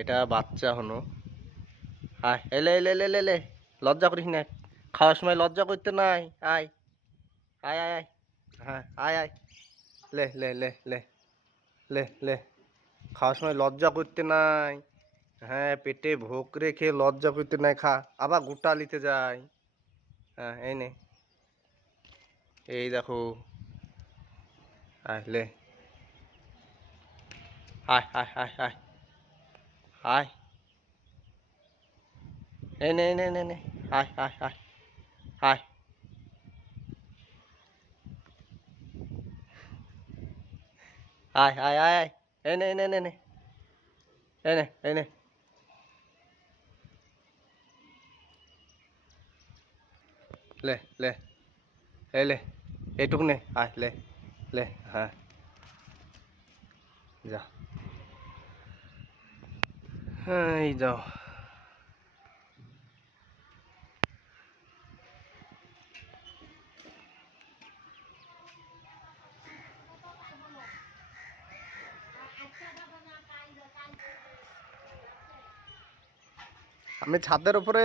এটা বাচ্চা হনো আয় এলে এলে এলে এলে লজ্জা করিস না। খাওয়ার সময় লজ্জা করতে নাই। আয় আয় আয় আয়। হ্যাঁ আয় আয়। লে লে লে লে লে লে। খাওয়ার সময় লজ্জা করতে নাই। হ্যাঁ পেটে ভোগ রেখে লজ্জা করতে নাই। খা, আবার গোটা নিতে যাই। হ্যাঁ এই নে। এই দেখো। আয়, লে। আয় আয় আয় আয়। আয় এই নে নে নে নে আয় আয় আয় আয় আয় আয় আয় আয় এই নে নে নে নে এই নে এই নে লে লে এই লে এইটুকু নে আয় লে লে হ্যাঁ যা হ্যাঁ এই যাও আমি ছাদের উপরে